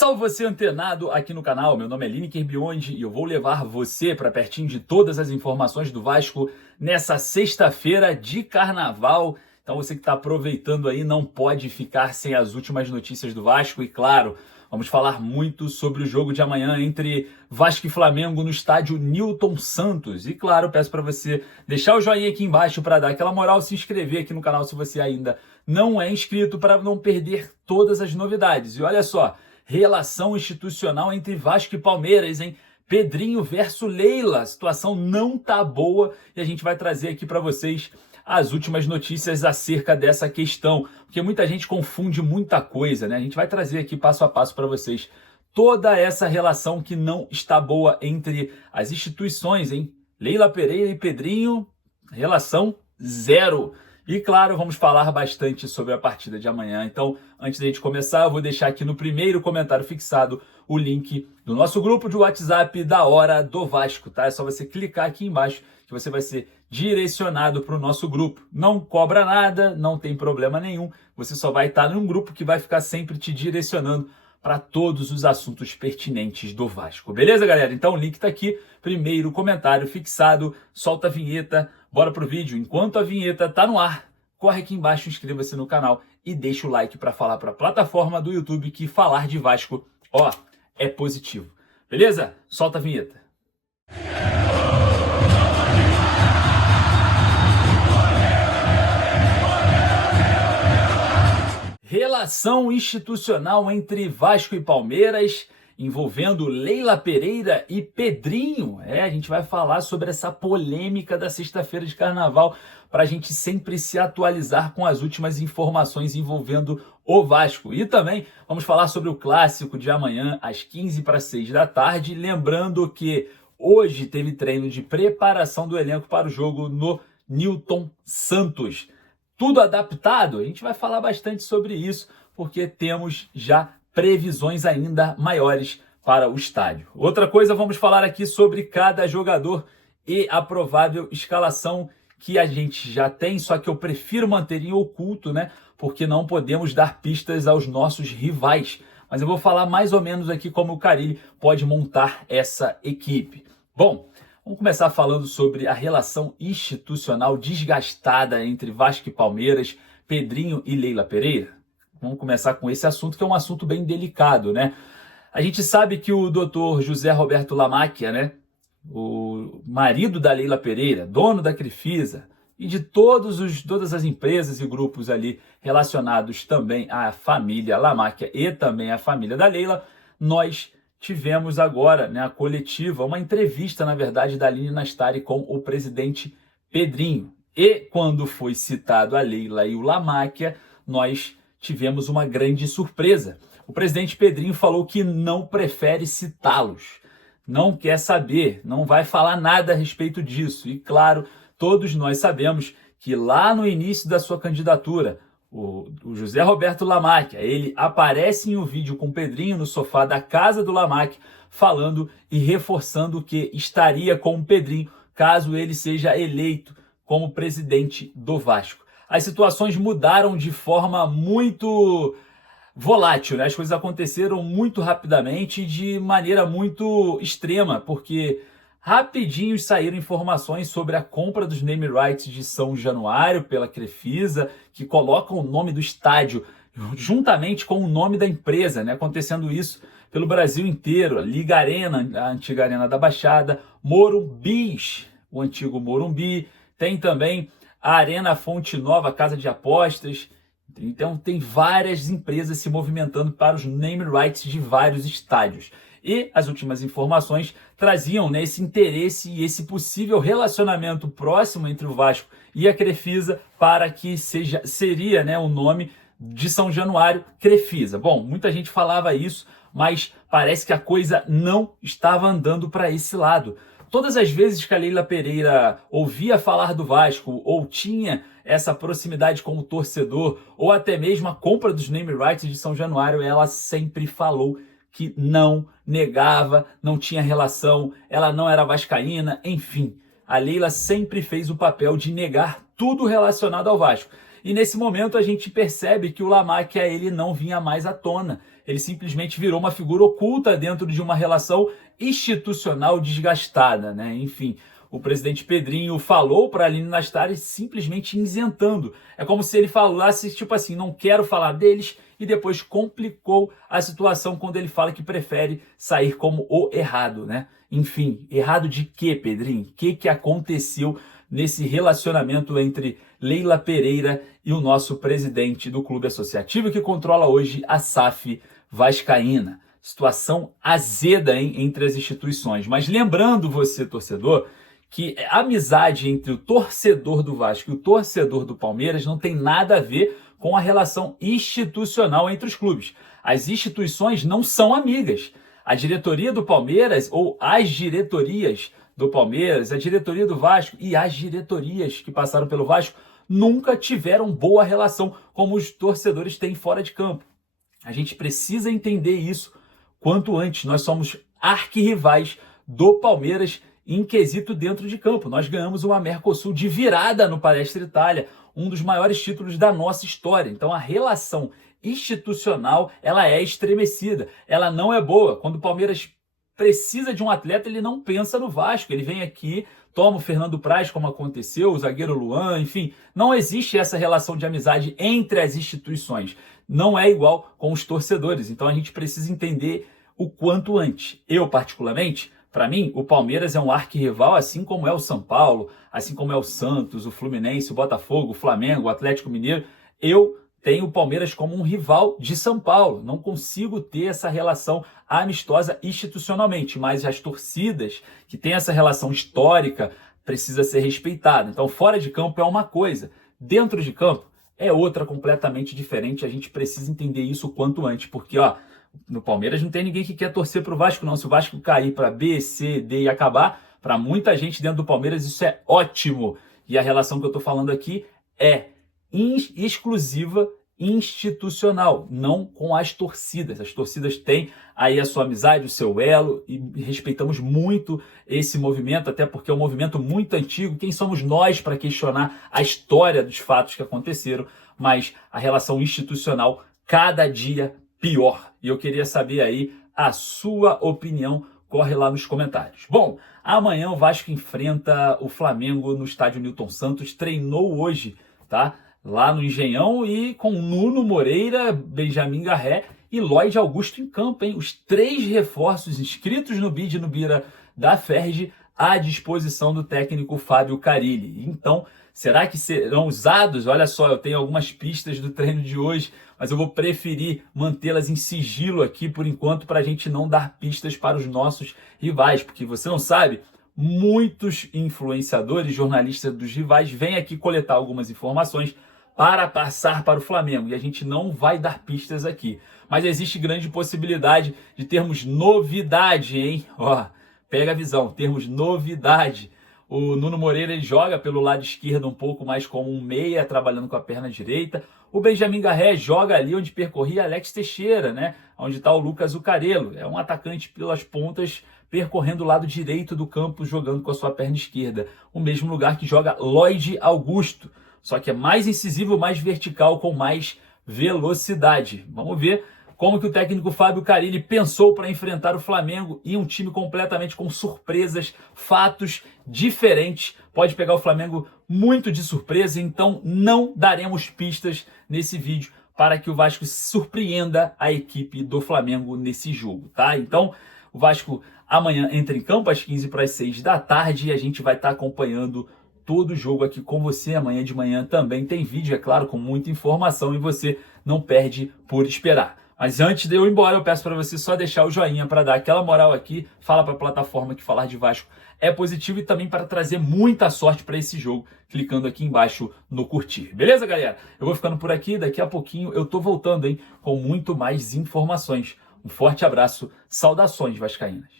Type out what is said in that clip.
Salve você antenado aqui no canal, meu nome é Lineker Biondi e eu vou levar você para pertinho de todas as informações do Vasco nessa sexta-feira de carnaval. Então você que está aproveitando aí não pode ficar sem as últimas notícias do Vasco e claro, vamos falar muito sobre o jogo de amanhã entre Vasco e Flamengo no estádio Newton Santos. E claro, peço para você deixar o joinha aqui embaixo para dar aquela moral, se inscrever aqui no canal se você ainda não é inscrito para não perder todas as novidades. E olha só, relação institucional entre Vasco e Palmeiras, hein? Pedrinho versus Leila. A situação não tá boa e a gente vai trazer aqui para vocês as últimas notícias acerca dessa questão, porque muita gente confunde muita coisa, né? A gente vai trazer aqui passo a passo para vocês toda essa relação que não está boa entre as instituições, hein? Leila Pereira e Pedrinho, relação zero. E claro, vamos falar bastante sobre a partida de amanhã. Então, antes de a gente começar, eu vou deixar aqui no primeiro comentário fixado o link do nosso grupo de WhatsApp da Hora do Vasco, tá? É só você clicar aqui embaixo que você vai ser direcionado para o nosso grupo. Não cobra nada, não tem problema nenhum. Você só vai estar num grupo que vai ficar sempre te direcionando para todos os assuntos pertinentes do Vasco. Beleza, galera? Então o link está aqui. Primeiro comentário fixado. Solta a vinheta. Bora pro vídeo. Enquanto a vinheta tá no ar, corre aqui embaixo, inscreva-se no canal e deixa o like para falar para a plataforma do YouTube que falar de Vasco, ó, é positivo. Beleza? Solta a vinheta. Relação institucional entre Vasco e Palmeiras, envolvendo Leila Pereira e Pedrinho. A gente vai falar sobre essa polêmica da sexta-feira de carnaval para a gente sempre se atualizar com as últimas informações envolvendo o Vasco. E também vamos falar sobre o clássico de amanhã às 15h45 da tarde. Lembrando que hoje teve treino de preparação do elenco para o jogo no Newton Santos. Tudo adaptado? A gente vai falar bastante sobre isso, porque temos já previsões ainda maiores para o estádio. Outra coisa, vamos falar aqui sobre cada jogador e a provável escalação que a gente já tem, só que eu prefiro manter em oculto, né? Porque não podemos dar pistas aos nossos rivais. Mas eu vou falar mais ou menos aqui como o Carille pode montar essa equipe. Bom, vamos começar falando sobre a relação institucional desgastada entre Vasco e Palmeiras, Pedrinho e Leila Pereira. Vamos começar com esse assunto, que é um assunto bem delicado, né? A gente sabe que o doutor José Roberto Lamáquia, né, o marido da Leila Pereira, dono da Crefisa e de todas as empresas e grupos ali relacionados também à família Lamáquia e também à família da Leila, nós tivemos agora, né, a coletiva, uma entrevista, na verdade, da Aline Nastari com o presidente Pedrinho. E quando foi citado a Leila e o Lamáquia, nós tivemos uma grande surpresa. O presidente Pedrinho falou que não prefere citá-los, não quer saber, não vai falar nada a respeito disso. E claro, todos nós sabemos que lá no início da sua candidatura, o José Roberto Lamáquia, ele aparece em um vídeo com o Pedrinho no sofá da casa do Lamáquia, falando e reforçando que estaria com o Pedrinho caso ele seja eleito como presidente do Vasco. As situações mudaram de forma muito volátil, né? As coisas aconteceram muito rapidamente e de maneira muito extrema, porque rapidinho saíram informações sobre a compra dos name rights de São Januário pela Crefisa, que colocam o nome do estádio juntamente com o nome da empresa, né? Acontecendo isso pelo Brasil inteiro. Liga Arena, a antiga Arena da Baixada, Morumbis, o antigo Morumbi, tem também a Arena Fonte Nova, Casa de Apostas. Então tem várias empresas se movimentando para os name rights de vários estádios. E as últimas informações traziam, né, esse interesse e esse possível relacionamento próximo entre o Vasco e a Crefisa para que seria, né, o nome de São Januário Crefisa. Bom, muita gente falava isso, mas parece que a coisa não estava andando para esse lado. Todas as vezes que a Leila Pereira ouvia falar do Vasco ou tinha essa proximidade com o torcedor ou até mesmo a compra dos name rights de São Januário, ela sempre falou que não negava, não tinha relação, ela não era vascaína, enfim. A Leila sempre fez o papel de negar tudo relacionado ao Vasco. E nesse momento a gente percebe que o Lamacchia ele não vinha mais à tona. Ele simplesmente virou uma figura oculta dentro de uma relação institucional desgastada, né? Enfim, o presidente Pedrinho falou para a Aline Nastari simplesmente isentando. É como se ele falasse, tipo assim, não quero falar deles, e depois complicou a situação quando ele fala que prefere sair como o errado, né? Enfim, errado de quê, Pedrinho? O que aconteceu nesse relacionamento entre Leila Pereira e o nosso presidente do clube associativo que controla hoje a SAF vascaína? Situação azeda, hein, entre as instituições. Mas lembrando você, torcedor, que a amizade entre o torcedor do Vasco e o torcedor do Palmeiras não tem nada a ver com a relação institucional entre os clubes. As instituições não são amigas. A diretoria do Palmeiras, ou as diretorias do Palmeiras, a diretoria do Vasco e as diretorias que passaram pelo Vasco nunca tiveram boa relação como os torcedores têm fora de campo. A gente precisa entender isso quanto antes. Nós somos arquirrivais do Palmeiras em quesito dentro de campo. Nós ganhamos uma Mercosul de virada no Palestra Itália, um dos maiores títulos da nossa história. Então a relação institucional ela é estremecida, ela não é boa. Quando o Palmeiras precisa de um atleta, ele não pensa no Vasco, ele vem aqui, toma o Fernando Praz, como aconteceu, o zagueiro Luan, enfim. Não existe essa relação de amizade entre as instituições. Não é igual com os torcedores. Então a gente precisa entender o quanto antes. Eu, particularmente, para mim, o Palmeiras é um arquirrival, assim como é o São Paulo, assim como é o Santos, o Fluminense, o Botafogo, o Flamengo, o Atlético Mineiro. Eu tenho o Palmeiras como um rival de São Paulo. Não consigo ter essa relação amistosa institucionalmente, mas as torcidas que têm essa relação histórica precisa ser respeitada. Então, fora de campo é uma coisa, dentro de campo é outra completamente diferente. A gente precisa entender isso o quanto antes, porque no Palmeiras não tem ninguém que quer torcer para o Vasco, não. Se o Vasco cair para B, C, D e acabar, para muita gente dentro do Palmeiras isso é ótimo. E a relação que eu estou falando aqui é exclusiva institucional, não com as torcidas. As torcidas têm aí a sua amizade, o seu elo, e respeitamos muito esse movimento, até porque é um movimento muito antigo. Quem somos nós para questionar a história dos fatos que aconteceram? Mas a relação institucional cada dia pior. E eu queria saber aí a sua opinião. Corre lá nos comentários. Bom, amanhã o Vasco enfrenta o Flamengo no estádio Newton Santos. Treinou hoje, tá? Lá no Engenhão e com Nuno Moreira, Benjamin Garré e Lloyd Augusto em campo, hein? Os 3 reforços inscritos no BID no Bira da Ferg à disposição do técnico Fábio Carilli. Então, será que serão usados? Olha só, eu tenho algumas pistas do treino de hoje, mas eu vou preferir mantê-las em sigilo aqui por enquanto para a gente não dar pistas para os nossos rivais, porque você não sabe, muitos influenciadores, jornalistas dos rivais vêm aqui coletar algumas informações para passar para o Flamengo, e a gente não vai dar pistas aqui. Mas existe grande possibilidade de termos novidade, hein? Pega a visão, termos novidade. O Nuno Moreira ele joga pelo lado esquerdo um pouco mais como um meia, trabalhando com a perna direita. O Benjamin Garré joga ali onde percorria Alex Teixeira, né? Onde está o Lucas Zucarello. É um atacante pelas pontas, percorrendo o lado direito do campo, jogando com a sua perna esquerda. O mesmo lugar que joga Lloyd Augusto. Só que é mais incisivo, mais vertical, com mais velocidade. Vamos ver como que o técnico Fábio Carilli pensou para enfrentar o Flamengo e um time completamente com surpresas, fatos diferentes. Pode pegar o Flamengo muito de surpresa, então não daremos pistas nesse vídeo para que o Vasco surpreenda a equipe do Flamengo nesse jogo, tá? Então, o Vasco amanhã entra em campo às 15 para as 6 da tarde e a gente vai estar acompanhando todo o jogo aqui com você. Amanhã de manhã também tem vídeo, é claro, com muita informação e você não perde por esperar. Mas antes de eu ir embora, eu peço para você só deixar o joinha para dar aquela moral aqui, fala para a plataforma que falar de Vasco é positivo e também para trazer muita sorte para esse jogo, clicando aqui embaixo no curtir. Beleza, galera? Eu vou ficando por aqui, daqui a pouquinho eu tô voltando, hein, com muito mais informações. Um forte abraço, saudações vascaínas.